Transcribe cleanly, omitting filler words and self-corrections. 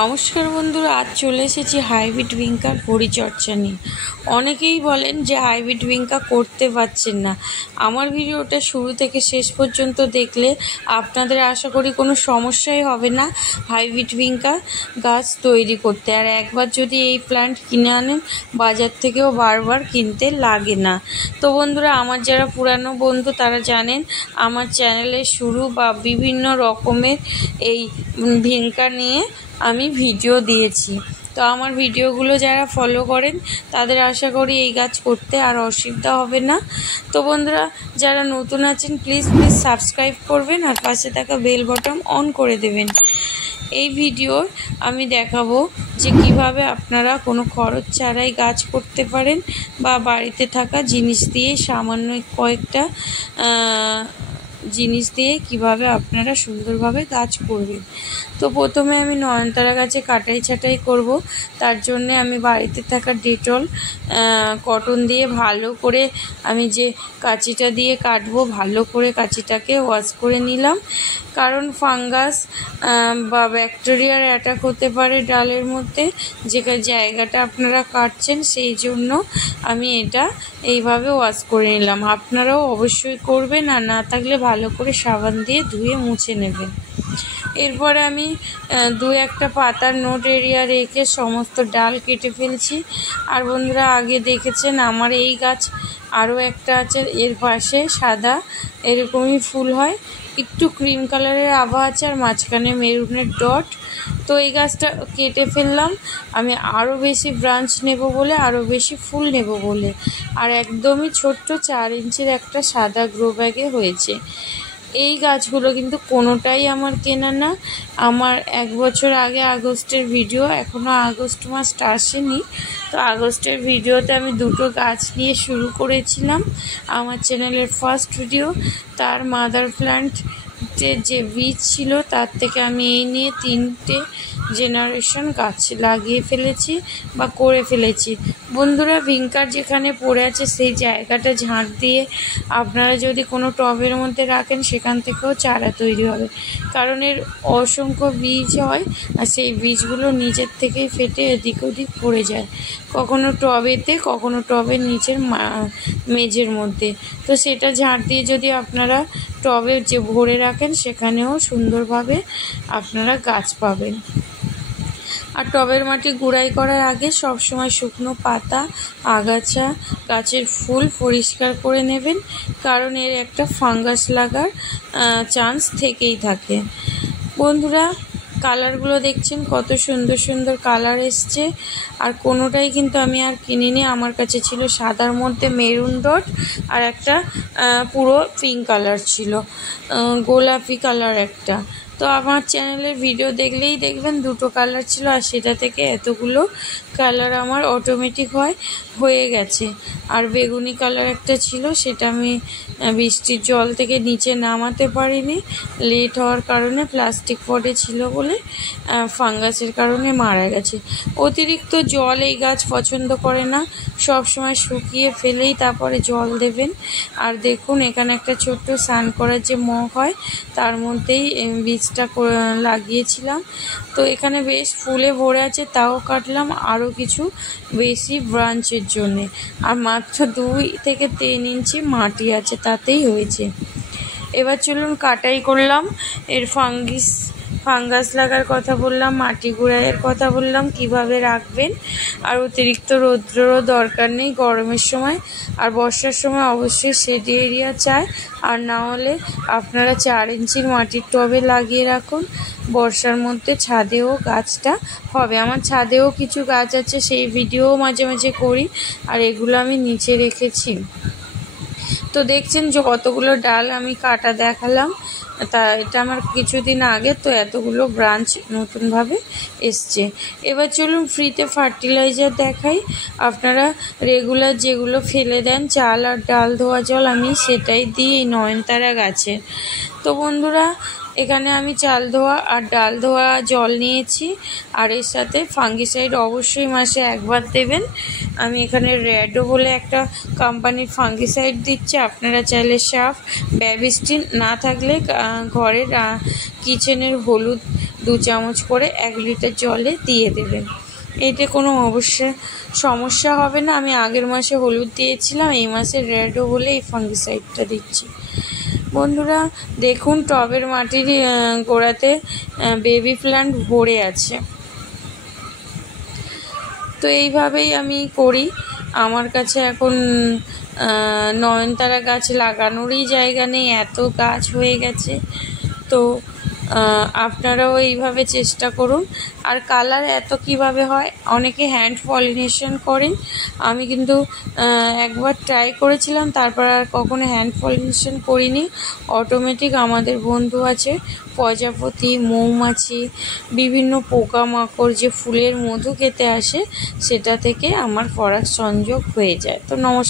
নমস্কার বন্ধুরা, আজ চলে এসেছি হাইব্রিড ভিঙ্কার পরিচর্যা নিয়ে। অনেকেই বলেন যে হাইব্রিড ভিঙ্কা করতে পারছেন না। আমার ভিডিওটা শুরু থেকে শেষ পর্যন্ত দেখলে আপনাদের আশা করি কোনো সমস্যাই হবে না হাইব্রিড ভিঙ্কা গাছ তৈরি করতে। আর একবার যদি এই প্ল্যান্ট কিনে আনেন, বাজার থেকেও বারবার কিনতে লাগে না। তো বন্ধুরা, আমার যারা পুরানো বন্ধু তারা জানেন আমার চ্যানেলের শুরু বা বিভিন্ন রকমের এই ভিঙ্কা নিয়ে আমি ভিডিও দিয়েছি। তো আমার ভিডিওগুলো যারা ফলো করেন তাদের আশা করি এই গাছ করতে আর অসুবিধা হবে না। তো বন্ধুরা, যারা নতুন আছেন প্লিজ সাবস্ক্রাইব করবেন আর পাশে থাকা বেল বাটন অন করে দেবেন। এই ভিডিও আমি দেখাবো যে কিভাবে আপনারা কোনো খরচ ছাড়াই গাছ করতে পারেন বা বাড়িতে থাকা জিনিস দিয়ে, সামান্য কয়েকটা জিনিস দিয়ে কিভাবে আপনারা সুন্দরভাবে গাছ করবেন। তো প্রথমে আমি নয়নতারা গাছে কাটাই ছাঁটাই করব। তার জন্য আমি বাড়িতে থাকা ডেটল কটন দিয়ে ভালো করে আমি যে কাঁচিটা দিয়ে কাটবো, ভালো করে কাঁচিটাকে ওয়াশ করে নিলাম। কারণ ফাঙ্গাস বা ব্যাকটেরিয়ার অ্যাটাক হতে পারে ডালের মধ্যে, যে জায়গাটা আপনারা কাটছেন, সেই জন্য আমি এটা এইভাবে ওয়াশ করে নিলাম। আপনারাও অবশ্যই করবেন, আর না থাকলে ভালো করে সাবান দিয়ে ধুয়ে মুছে নেবেন। এরপরে আমি দু একটা পাতার নোট এরিয়া রেখে সমস্ত ডাল কেটে ফেলছি। আর বন্ধুরা, আগে দেখেছেন আমার এই গাছ আরও একটা আছে, এর পাশে সাদা এরকমই ফুল হয়, একটু ক্রিম কালারের আভা আছে আর মাঝখানে মেরুনের ডট। তো এই গাছটা কেটে ফেললাম আমি আরও বেশি ব্রাঞ্চ নেব বলে, আরও বেশি ফুল নেব বলে। আর একদমই ছোট্ট 4 ইঞ্চির একটা সাদা গ্রো ব্যাগে হয়েছে। এই গাছগুলো কিন্তু কোনোটাই আমার কেনা না। আমার 1 বছর আগে আগস্টের ভিডিও, এখনও আগস্ট মাসটা আসেনি। তো আগস্টের ভিডিওতে আমি 2টো গাছ নিয়ে শুরু করেছিলাম আমার চ্যানেলের ফার্স্ট ভিডিও। তার মাদার প্ল্যান্ট যে বীজ ছিল তার থেকে আমি এই নিয়ে 3টে জেনারেশন গাছ লাগিয়ে ফেলেছি বা করে ফেলেছি। বন্ধুরা, ভিঙ্কার যেখানে পড়ে আছে সেই জায়গাটা ঝাঁট দিয়ে আপনারা যদি কোনো টবের মধ্যে রাখেন, সেখান থেকেও চারা তৈরি হবে। কারণ এর অসংখ্য বীজ হয় আর সেই বীজগুলো নিজের থেকেই ফেটে এদিক ওদিক পড়ে যায়, কখনো টবেতে, কখনো টবের নিচের মেঝের মধ্যে। তো সেটা ঝাঁট দিয়ে যদি আপনারা টবে যে ভরে রাখেন, সেখানেও সুন্দরভাবে আপনারা গাছ পাবেন। আর টবের মাটি গুঁড়াই করার আগে সবসময় শুকনো পাতা, আগাছা, গাছের ফুল পরিষ্কার করে নেবেন, কারণ এর একটা ফাঙ্গাস লাগার চান্স থেকেই থাকে। বন্ধুরা, কালারগুলো দেখছেন কত সুন্দর সুন্দর কালার এসছে। আর কোনোটাই কিন্তু আমি আর কিনিনি, আমার কাছে ছিল সাদার মধ্যে মেরুন ডট আর একটা পুরো পিঙ্ক কালার ছিল, গোলাপি কালার একটা। তো আমার চ্যানেলের ভিডিও দেখলেই দেখবেন 2টো কালার ছিল, আর সেটা থেকে এতগুলো কালার আমার অটোমেটিক হয়ে গেছে। আর বেগুনি কালার একটা ছিল, সেটা আমি বৃষ্টির জল থেকে নিচে নামাতে পারিনি, লেট হওয়ার কারণে, প্লাস্টিক পটে ছিল বলে ফাঙ্গাসের কারণে মারা গেছে। অতিরিক্ত জল এই গাছ পছন্দ করে না, সব সময় শুকিয়ে ফেলেই তারপরে জল দেবেন। আর দেখুন, এখানে একটা ছোট্ট স্নান করার যে মগ হয় তার মধ্যেই বীজটা লাগিয়েছিলাম। তো এখানে বেশ ফুলে ভরে আছে, তাও কাটলাম আরও কিছু বেশি ব্রাঞ্চের জন্যে। আর মাত্র 2 থেকে 3 ইঞ্চি মাটি আছে, তাতেই হয়েছে। এবার চলুন কাটাই করলাম। এর ফাঙ্গাস লাগার কথা বললাম, মাটি গুঁড়াইয়ের কথা বললাম, কিভাবে রাখবেন। আর অতিরিক্ত রৌদ্রেরও দরকার নেই গরমের সময়, আর বর্ষার সময় অবশ্যই শেডি এরিয়া চাই। আর না হলে আপনারা 4 ইঞ্চির মাটির টবে লাগিয়ে রাখুন, বর্ষার মধ্যে ছাদেও গাছটা হবে। আমার ছাদেও কিছু গাছ আছে, সেই ভিডিও মাঝে মাঝে করি, আর এগুলো আমি নিচে রেখেছি। তো দেখছেন যে কতগুলো ডাল আমি কাটা দেখালাম, তা এটা আমার কিছুদিন আগে। তো এতগুলো ব্রাঞ্চ নতুনভাবে এসছে। এবার চলুন ফ্রিতে ফার্টিলাইজার দেখাই। আপনারা রেগুলার যেগুলো ফেলে দেন, চাল আর ডাল ধোয়া জল, আমি সেটাই দিই এই নয়নতারা গাছে। তো বন্ধুরা, এখানে আমি চাল ধোয়া আর ডাল ধোয়া জল নিয়েছি, আর এর সাথে ফাঙ্গিসাইড অবশ্যই মাসে 1 বার দেবেন। আমি এখানে রেডো বলে একটা কোম্পানির ফাঙ্গিসাইড দিচ্ছি। আপনারা চাইলে সাফ, ব্যাবিস্টিন, না থাকলে ঘরের কিচেনের হলুদ 2 চামচ করে 1 লিটার জলে দিয়ে দেবেন। এতে কোনো সমস্যা হবে না। আমি আগের মাসে হলুদ দিয়েছিলাম, এই মাসে রেডও বলে এই ফাঙ্গিসাইডটা দিচ্ছি। বন্ধুরা দেখুন টবের মাটির গোড়াতে বেবি প্ল্যান্ট ভরে আছে। তো এইভাবেই আমি করি। আমার কাছে এখন নয়নতারা গাছ লাগানোরই জায়গা নেই, এত গাছ হয়ে গেছে। তো আপনারাও এইভাবে চেষ্টা করুন। আর কালার এত কিভাবে হয়, অনেকে হ্যান্ড পলিনেশন করেন, আমি কিন্তু একবার ট্রাই করেছিলাম, তারপর আর কখনো হ্যান্ড পলিনেশন করিনি। অটোমেটিক আমাদের বন্ধু আছে প্রজাপতি, মৌমাছি, বিভিন্ন পোকামাকড় যে ফুলের মধু খেতে আসে, সেটা থেকে আমার পরাগ সংযোগ হয়ে যায়। তো নমস্কার।